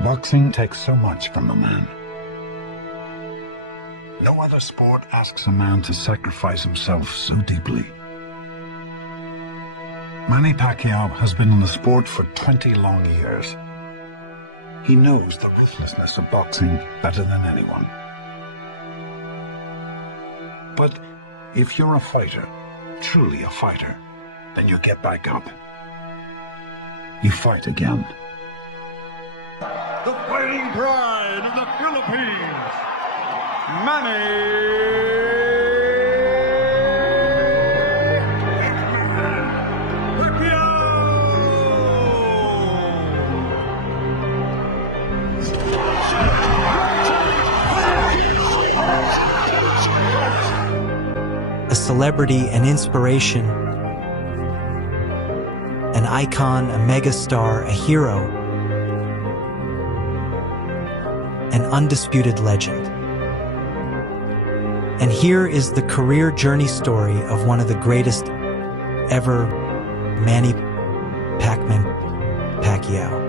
Boxing takes so much from a man. No other sport asks a man to sacrifice himself so deeply. Manny Pacquiao has been in the sport for 20 long years. He knows the ruthlessness of boxing better than anyone. But if you're a fighter, truly a fighter, then you get back up. You fight again. The fighting pride of the Philippines, Manny Pacquiao. A celebrity, an inspiration, an icon, a megastar, a hero, an undisputed legend. And here is the career journey story of one of the greatest ever, Manny Pacquiao.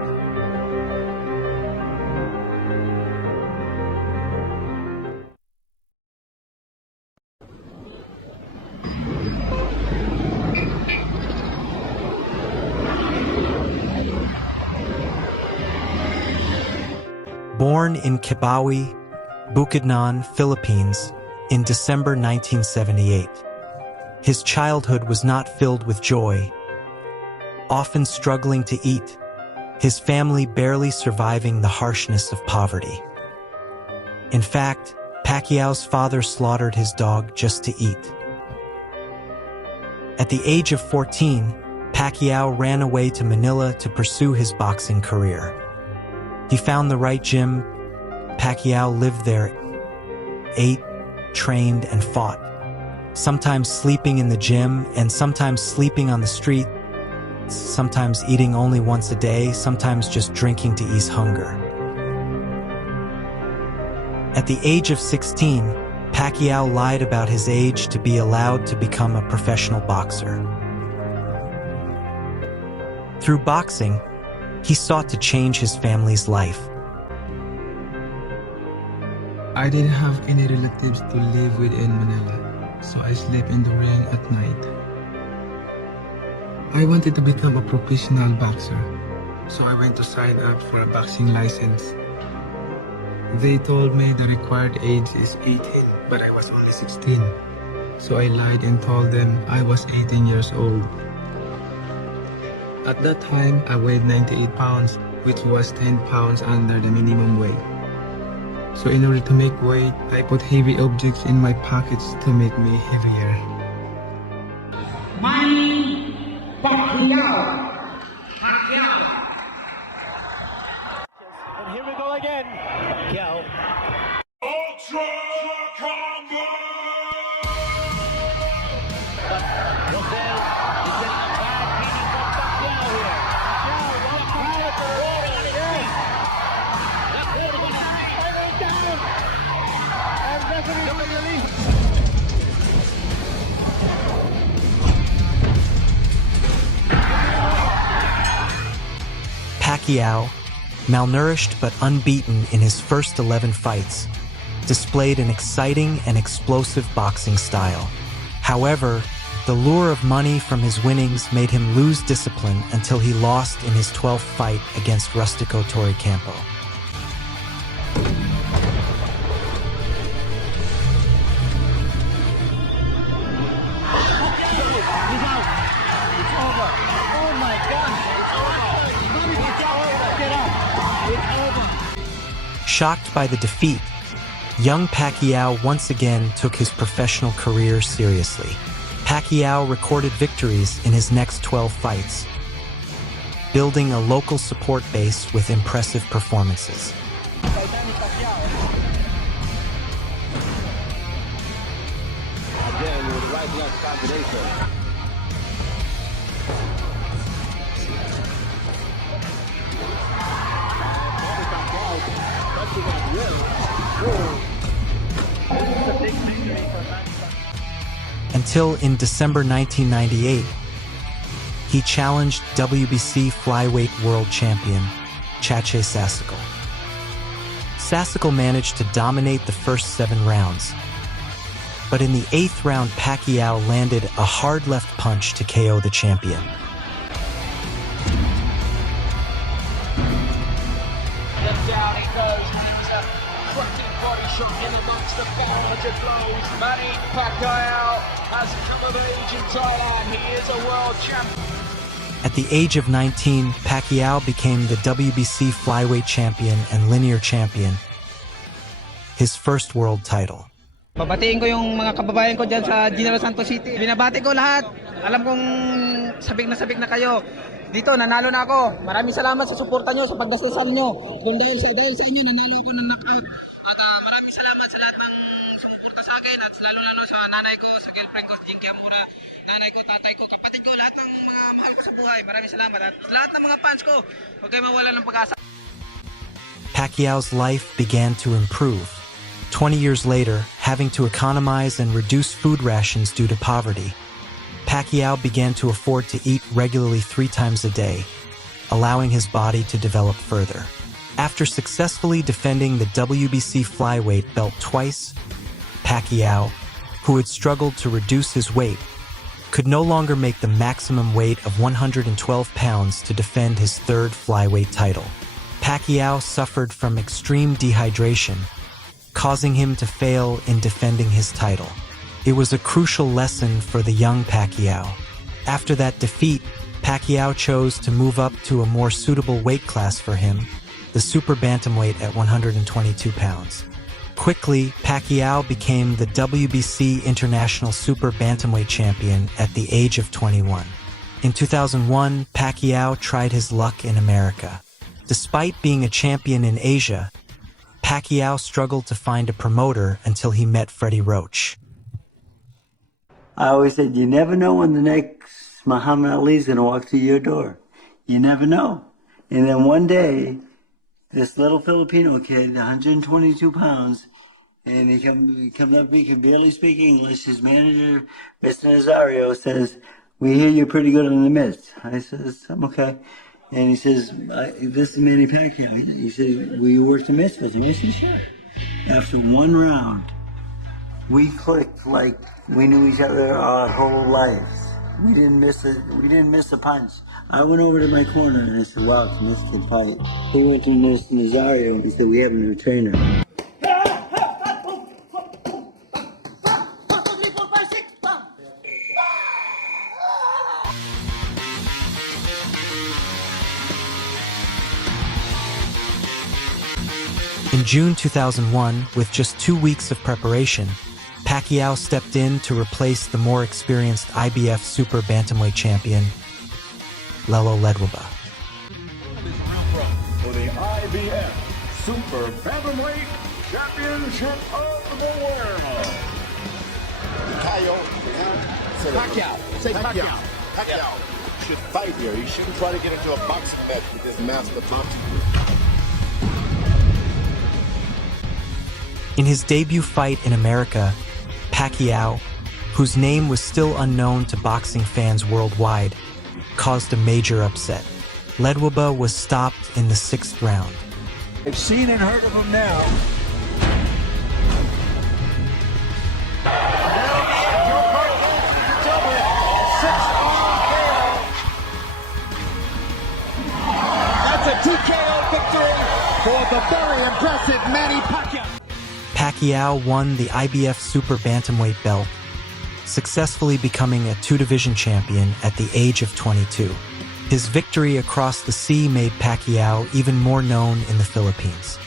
Born in Kibawe, Bukidnon, Philippines, in December 1978. His childhood was not filled with joy, often struggling to eat, his family barely surviving the harshness of poverty. In fact, Pacquiao's father slaughtered his dog just to eat. At the age of 14, Pacquiao ran away to Manila to pursue his boxing career. He found the right gym. Pacquiao lived there, ate, trained, and fought, sometimes sleeping in the gym and sometimes sleeping on the street, sometimes eating only once a day, sometimes just drinking to ease hunger. At the age of 16, Pacquiao lied about his age to be allowed to become a professional boxer. Through boxing, he sought to change his family's life. I didn't have any relatives to live with in Manila, so I slept in the ring at night. I wanted to become a professional boxer, so I went to sign up for a boxing license. They told me the required age is 18, but I was only 16. So I lied and told them I was 18 years old. At that time, I weighed 98 pounds, which was 10 pounds under the minimum weight. So in order to make weight, I put heavy objects in my pockets to make me heavier. Manny Pacquiao. And here we go again. Pacquiao. Ultra Combo! Pacquiao, malnourished but unbeaten in his first 11 fights, displayed an exciting and explosive boxing style. However, the lure of money from his winnings made him lose discipline until he lost in his 12th fight against Rustico Torrecampo. Shocked by the defeat, young Pacquiao once again took his professional career seriously. Pacquiao recorded victories in his next 12 fights, building a local support base with impressive performances. Again, with rising up combination. Until in December 1998, he challenged WBC flyweight world champion Chache Sasakal. Sasical managed to dominate the first 7 rounds. But in the 8th round, Pacquiao landed a hard left punch to KO the champion. Then down he goes. It was a cracking body shot in amongst the barrage of blows. Manny Pacquiao has come of age in Thailand. He is a world champion. At the age of 19, Pacquiao became the WBC flyweight champion and linear champion, his first world title. Babatiin ko yung mga kababayan ko dyan sa General Santos City. Binabati ko lahat. Alam kong sabik na kayo. Dito, nanalo na ako. Maraming salamat sa suporta nyo, sa pagdasal nyo. Kung dahil sa inyo, nanalo ako ng knockout. At maraming salamat sa lahat ng sumuporta sa akin. At lalo sa nanay ko, sa girlfriend ko, Jinky Amura, nanay ko, tatay ko, kapatid ko, lahat ng mga mahal ko sa buhay. Maraming salamat. At lahat ng mga fans ko, huwag kayo mawala ng pag-asa. Pacquiao's life began to improve. 20 years later, having to economize and reduce food rations due to poverty, Pacquiao began to afford to eat regularly 3 times a day, allowing his body to develop further. After successfully defending the WBC flyweight belt twice, Pacquiao, who had struggled to reduce his weight, could no longer make the maximum weight of 112 pounds to defend his 3rd flyweight title. Pacquiao suffered from extreme dehydration, causing him to fail in defending his title. It was a crucial lesson for the young Pacquiao. After that defeat, Pacquiao chose to move up to a more suitable weight class for him, the super bantamweight at 122 pounds. Quickly, Pacquiao became the WBC International Super Bantamweight Champion at the age of 21. In 2001, Pacquiao tried his luck in America. Despite being a champion in Asia, Pacquiao struggled to find a promoter until he met Freddie Roach. I always said, you never know when the next Muhammad Ali is going to walk through your door. You never know. And then one day, this little Filipino kid, 122 pounds, and he comes up, he can barely speak English. His manager, Mr. Nazario, says, we hear you're pretty good on the mitts. I says, I'm okay. And he says, this is Manny Pacquiao. He says, will you work the mitts with him? I said, sure. After 1 round, we clicked like we knew each other our whole lives. We didn't miss a punch. I went over to my corner and I said, wow, can this kid fight? He went to Mr. Nazario and he said, we have a new trainer. In June 2001, with just 2 weeks of preparation, Pacquiao stepped in to replace the more experienced IBF Super Bantamweight champion, Lelo Ledwaba. For the IBF Super Bantamweight Championship of the World. Pacquiao. Say Pacquiao. Pacquiao should fight here. He shouldn't try to get into a boxing match with this master boxing. In his debut fight in America, Pacquiao, whose name was still unknown to boxing fans worldwide, caused a major upset. Ledwaba was stopped in the 6th round. I've seen and heard of him now. That's a TKO victory for the very impressive Manny Pacquiao. Pacquiao won the IBF Super Bantamweight belt, successfully becoming a 2-division champion at the age of 22. His victory across the sea made Pacquiao even more known in the Philippines.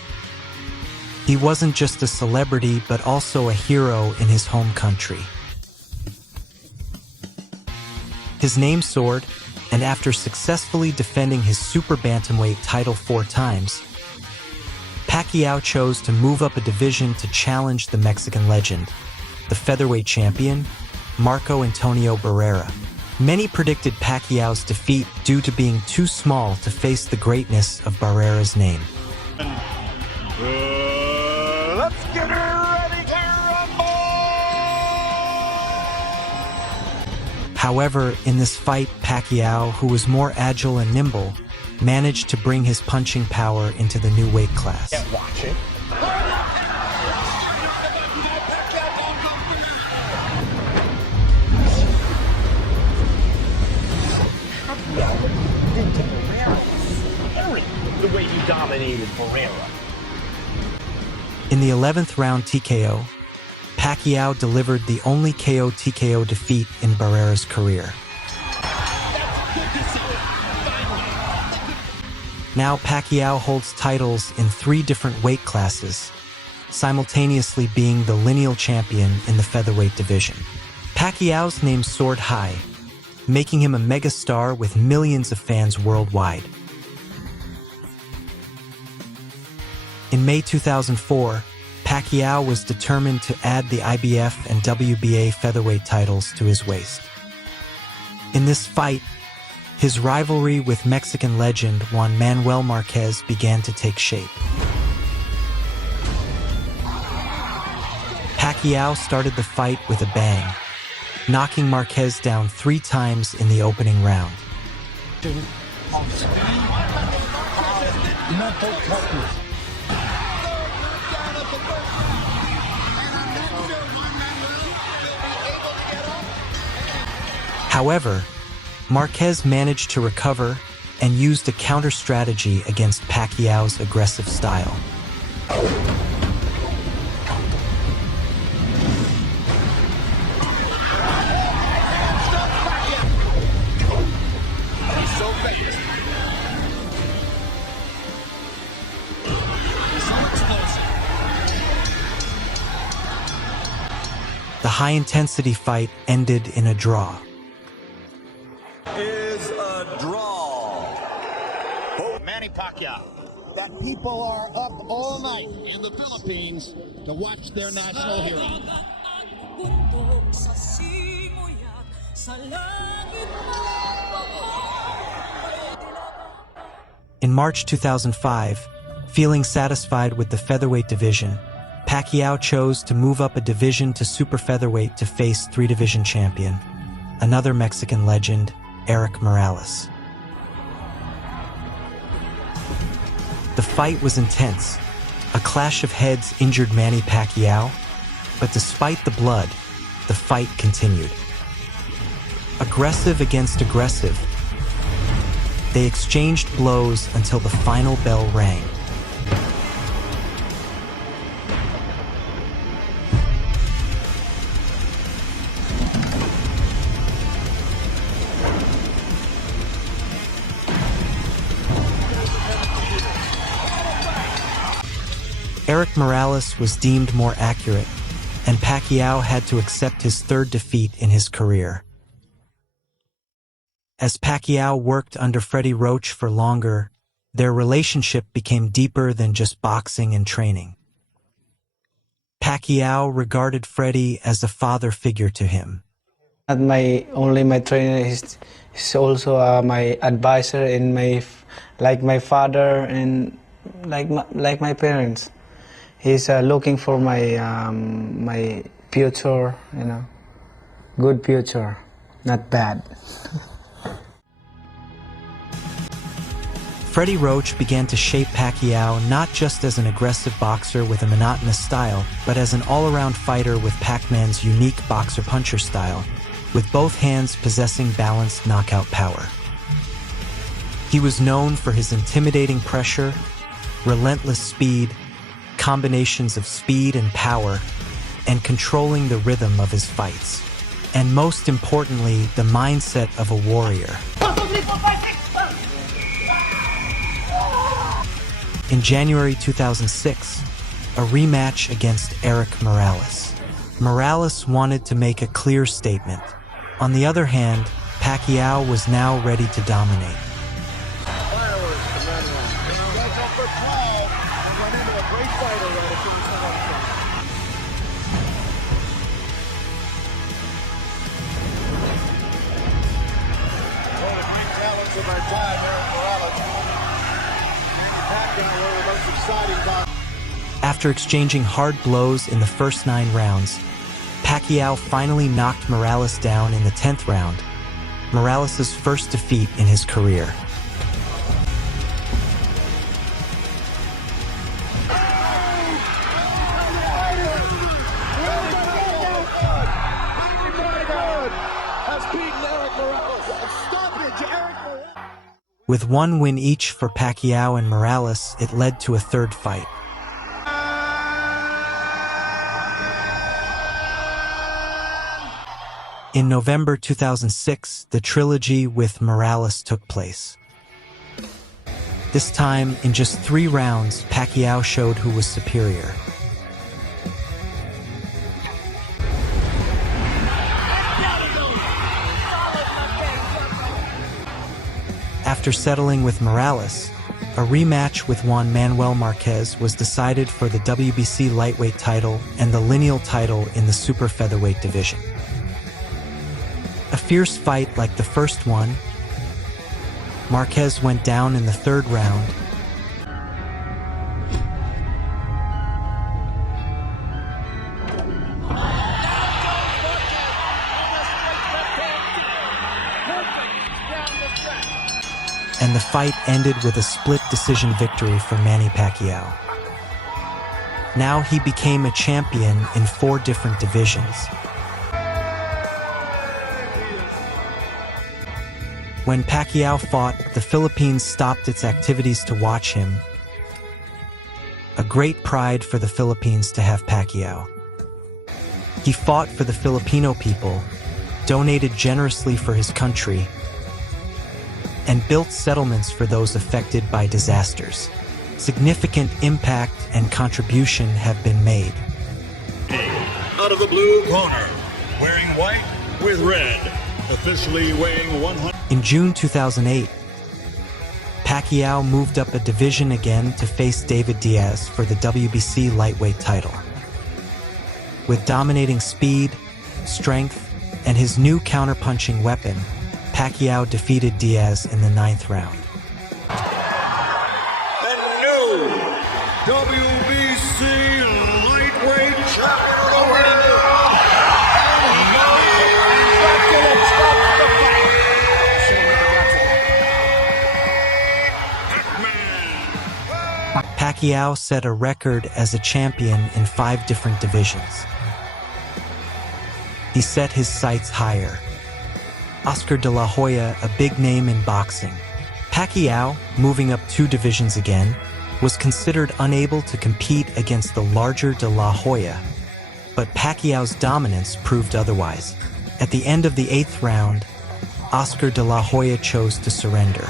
He wasn't just a celebrity, but also a hero in his home country. His name soared, and after successfully defending his Super Bantamweight title 4 times, Pacquiao chose to move up a division to challenge the Mexican legend, the featherweight champion, Marco Antonio Barrera. Many predicted Pacquiao's defeat due to being too small to face the greatness of Barrera's name. Let's get ready to rumble! However, in this fight, Pacquiao, who was more agile and nimble, managed to bring his punching power into the new weight class. Can't watch it. into Barrera. Scary the way he dominated Barrera. In the 11th round TKO, Pacquiao delivered the only KO TKO defeat in Barrera's career. Now Pacquiao holds titles in 3 different weight classes, simultaneously being the lineal champion in the featherweight division. Pacquiao's name soared high, making him a megastar with millions of fans worldwide. In May 2004, Pacquiao was determined to add the IBF and WBA featherweight titles to his waist. In this fight, his rivalry with Mexican legend Juan Manuel Marquez began to take shape. Pacquiao started the fight with a bang, knocking Marquez down 3 times in the opening round. However, Marquez managed to recover and used a counter strategy against Pacquiao's aggressive style. The high-intensity fight ended in a draw. Is a draw. Manny Pacquiao. That people are up all night in the Philippines to watch their national hero. In March 2005, feeling satisfied with the featherweight division, Pacquiao chose to move up a division to super featherweight to face 3-division champion, another Mexican legend, Erik Morales. The fight was intense. A clash of heads injured Manny Pacquiao, but despite the blood, the fight continued. Aggressive against aggressive, they exchanged blows until the final bell rang. Erik Morales was deemed more accurate, and Pacquiao had to accept his 3rd defeat in his career. As Pacquiao worked under Freddie Roach for longer, their relationship became deeper than just boxing and training. Pacquiao regarded Freddie as a father figure to him. Not only my trainer, he's also my advisor and like my father and like my parents. He's looking for my future, good future, not bad. Freddie Roach began to shape Pacquiao not just as an aggressive boxer with a monotonous style, but as an all-around fighter with Pac-Man's unique boxer-puncher style, with both hands possessing balanced knockout power. He was known for his intimidating pressure, relentless speed, combinations of speed and power, and controlling the rhythm of his fights. And most importantly, the mindset of a warrior. In January 2006, a rematch against Erik Morales. Morales wanted to make a clear statement. On the other hand, Pacquiao was now ready to dominate. After exchanging hard blows in the first 9 rounds, Pacquiao finally knocked Morales down in the 10th round, Morales' first defeat in his career. Has beaten Erik Morales. Stop it, Erik Morales. With one win each for Pacquiao and Morales, it led to a third fight. In November 2006, the trilogy with Morales took place. This time, in just 3 rounds, Pacquiao showed who was superior. After settling with Morales, a rematch with Juan Manuel Marquez was decided for the WBC lightweight title and the lineal title in the super featherweight division. A fierce fight like the first one, Marquez went down in the 3rd round. And the fight ended with a split decision victory for Manny Pacquiao. Now he became a champion in 4 different divisions. When Pacquiao fought, the Philippines stopped its activities to watch him. A great pride for the Philippines to have Pacquiao. He fought for the Filipino people, donated generously for his country, and built settlements for those affected by disasters. Significant impact and contribution have been made. Out of the blue corner, wearing white with red, officially weighing 100. In June 2008, Pacquiao moved up a division again to face David Diaz for the WBC lightweight title. With dominating speed, strength, and his new counterpunching weapon, Pacquiao defeated Diaz in the 9th round. The new WBC lightweight champion of the world. Pacquiao set a record as a champion in 5 different divisions. He set his sights higher. Oscar de la Hoya, a big name in boxing. Pacquiao, moving up 2 divisions again, was considered unable to compete against the larger de la Hoya, but Pacquiao's dominance proved otherwise. At the end of the 8th round, Oscar de la Hoya chose to surrender.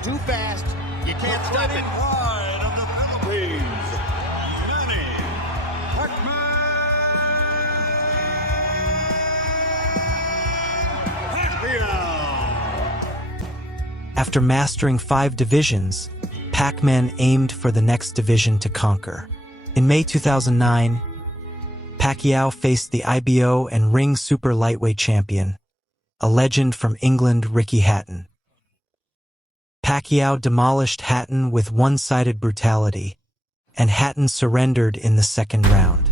Too fast. You can't stop it. Pride of the Philippines, Manny Pacquiao. After mastering 5 divisions, Pac-Man aimed for the next division to conquer. In May 2009, Pacquiao faced the IBO and Ring Super Lightweight Champion, a legend from England, Ricky Hatton. Pacquiao demolished Hatton with one-sided brutality, and Hatton surrendered in the 2nd round.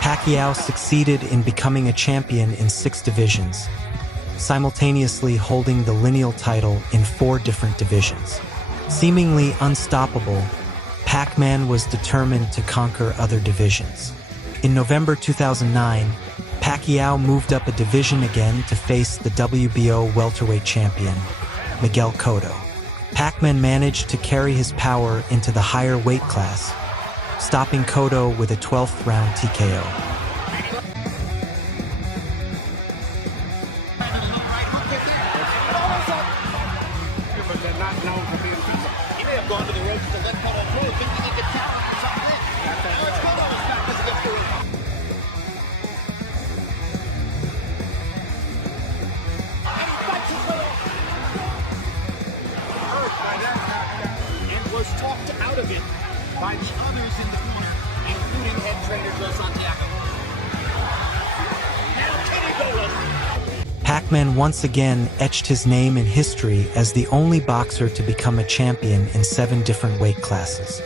Pacquiao succeeded in becoming a champion in 6 divisions, simultaneously holding the lineal title in 4 different divisions. Seemingly unstoppable, Pac-Man was determined to conquer other divisions. In November 2009, Pacquiao moved up a division again to face the WBO welterweight champion, Miguel Cotto. Pac-Man managed to carry his power into the higher weight class, stopping Cotto with a 12th round TKO. He may have gone to the ropes to let Cotto through, thinking he could tap him or something. Now it's Cotto as fast as he gets through. And he fights his way off. Hurt by that knockdown and was talked out of it by the others in the corner, including head trainer Joe Santiago. Now can he go, Leslie? Pac-Man once again etched his name in history as the only boxer to become a champion in 7 different weight classes.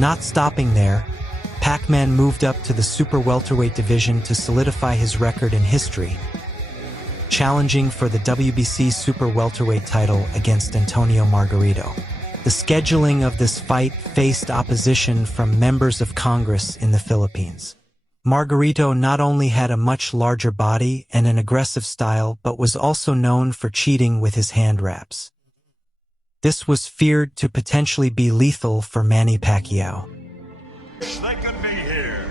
Not stopping there, Pac-Man moved up to the super welterweight division to solidify his record in history, challenging for the WBC super welterweight title against Antonio Margarito. The scheduling of this fight faced opposition from members of Congress in the Philippines. Margarito not only had a much larger body and an aggressive style, but was also known for cheating with his hand wraps. This was feared to potentially be lethal for Manny Pacquiao. They can be here.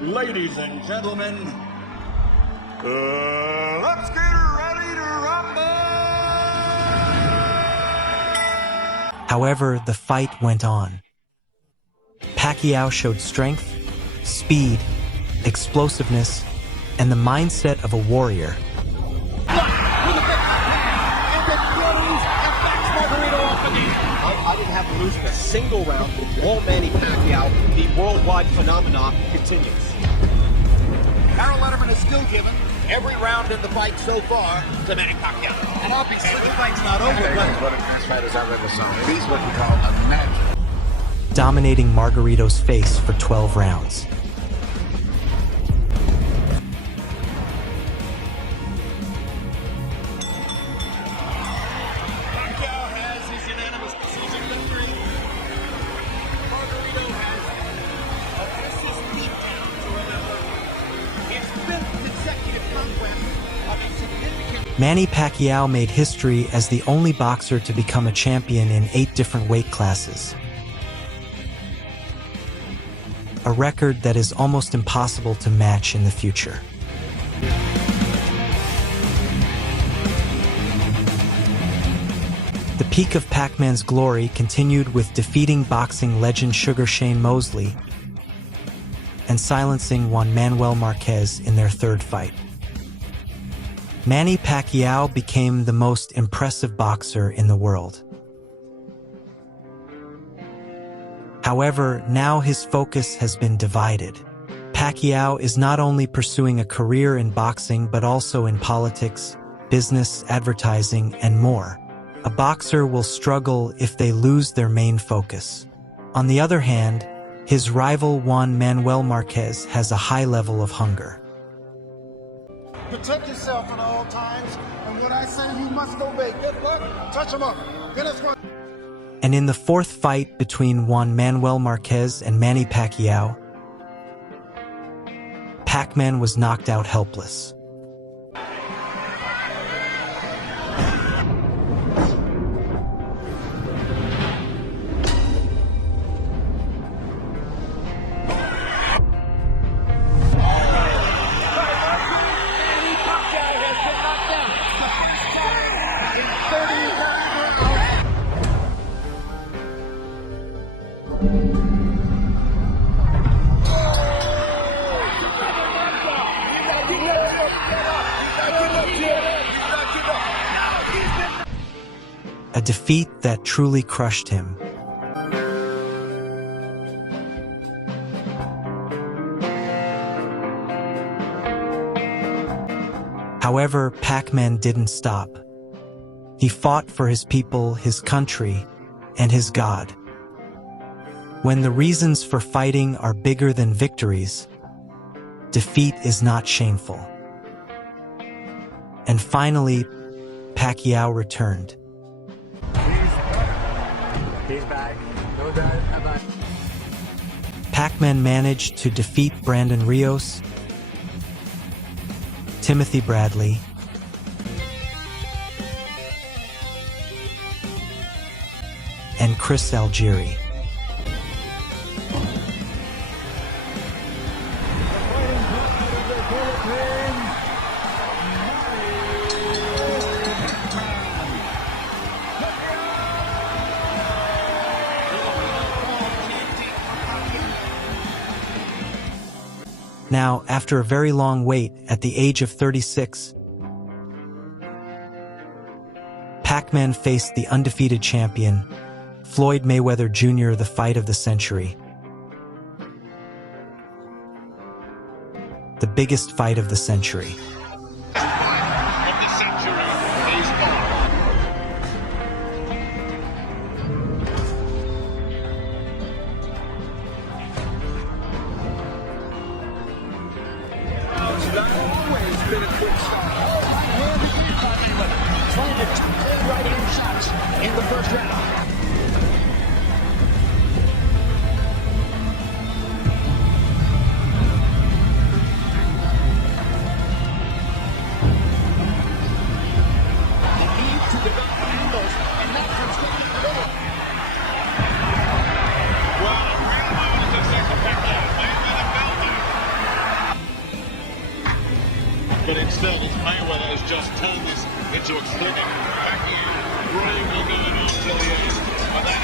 Ladies and gentlemen, let's get ready to rumble! However, the fight went on. Pacquiao showed strength, speed, explosiveness, and the mindset of a warrior. I didn't have to lose a single round. All Manny Pacquiao, the worldwide phenomenon, continues. Harold Letterman is still given every round in the fight so far to Manny Pacquiao. And obviously the fight's not over. That's one of the best fighters I've ever seen. He's what we call a natural. Dominating Margarito's face for 12 rounds. Manny Pacquiao made history as the only boxer to become a champion in 8 different weight classes. A record that is almost impossible to match in the future. The peak of Pac-Man's glory continued with defeating boxing legend Sugar Shane Mosley and silencing Juan Manuel Marquez in their 3rd fight. Manny Pacquiao became the most impressive boxer in the world. However, now his focus has been divided. Pacquiao is not only pursuing a career in boxing but also in politics, business, advertising, and more. A boxer will struggle if they lose their main focus. On the other hand, his rival Juan Manuel Marquez has a high level of hunger. Protect yourself at all times, and what I say you must obey. Good luck. Touch him up. Get us one. And in the 4th fight between Juan Manuel Marquez and Manny Pacquiao, Pac-Man was knocked out helpless. A defeat that truly crushed him. However, Pac-Man didn't stop. He fought for his people, his country, and his God. When the reasons for fighting are bigger than victories, defeat is not shameful. And finally, Pacquiao returned. He's back. No doubt. Pac-Man managed to defeat Brandon Rios, Timothy Bradley, and Chris Algieri. Now, after a very long wait, at the age of 36, Pac-Man faced the undefeated champion, Floyd Mayweather Jr., the fight of the century. the biggest fight of the century. In the first round. But instead, Mayweather has just turned this into a clinic. Pacquiao really going on till the end. But that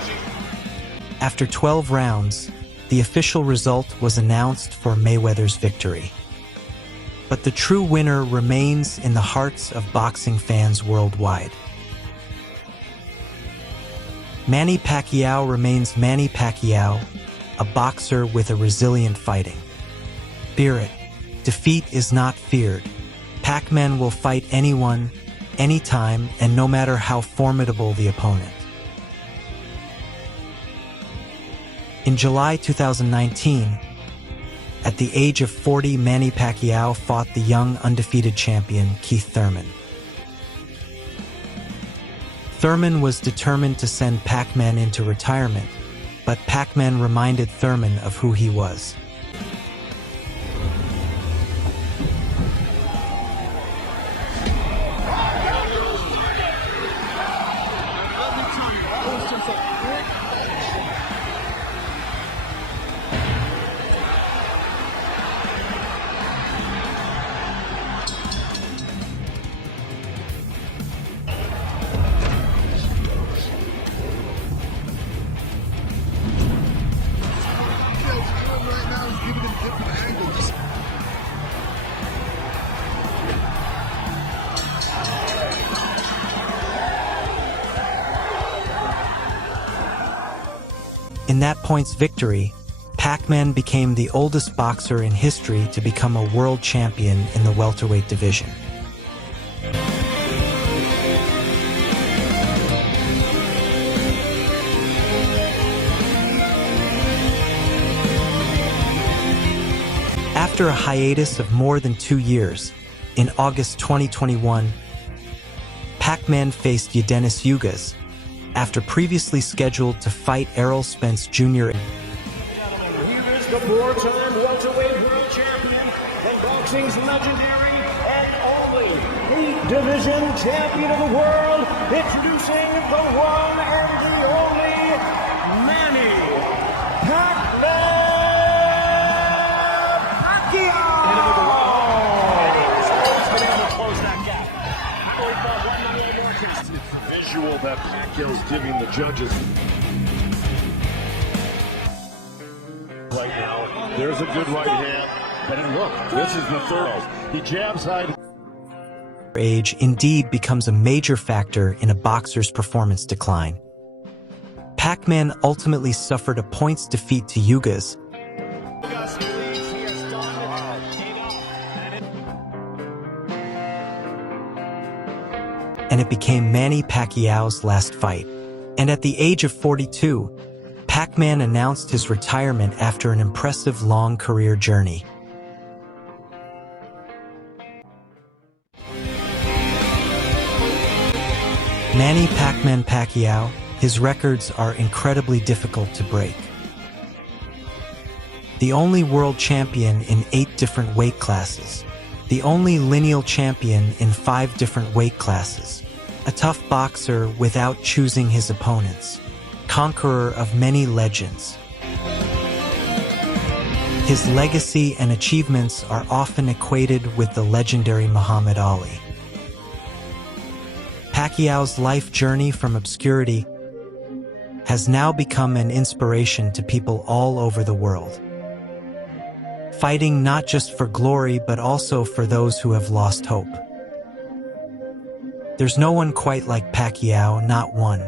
is it. After 12 rounds, the official result was announced for Mayweather's victory. But the true winner remains in the hearts of boxing fans worldwide. Manny Pacquiao remains Manny Pacquiao, a boxer with a resilient fighting spirit. Defeat is not feared. Pac-Man will fight anyone, anytime, and no matter how formidable the opponent. In July 2019, at the age of 40, Manny Pacquiao fought the young undefeated champion Keith Thurman. Thurman was determined to send Pac-Man into retirement, but Pac-Man reminded Thurman of who he was. In that point's victory, Pac-Man became the oldest boxer in history to become a world champion in the welterweight division. After a hiatus of more than 2 years, in August 2021, Pac-Man faced Yadenis Ugas, after previously scheduled to fight Errol Spence Jr. He is the four-time welterweight world champion, the boxing's legendary and only heat division champion of the world, introducing the one and the only Manny Pacquiao. Been able to close that gap. I believe that one more case. Visual that Pacquiao's giving the judges. Right now, there's a good right hand, but look, this is the third. He jabs high. Age indeed becomes a major factor in a boxer's performance decline. Pac-Man ultimately suffered a points defeat to Ugas, and it became Manny Pacquiao's last fight. And at the age of 42, Pac-Man announced his retirement after an impressive long career journey. Manny Pac-Man Pacquiao, his records are incredibly difficult to break. The only world champion in 8 different weight classes. The only lineal champion in 5 different weight classes. A tough boxer without choosing his opponents. Conqueror of many legends. His legacy and achievements are often equated with the legendary Muhammad Ali. Pacquiao's life journey from obscurity has now become an inspiration to people all over the world. Fighting not just for glory, but also for those who have lost hope. There's no one quite like Pacquiao, not one.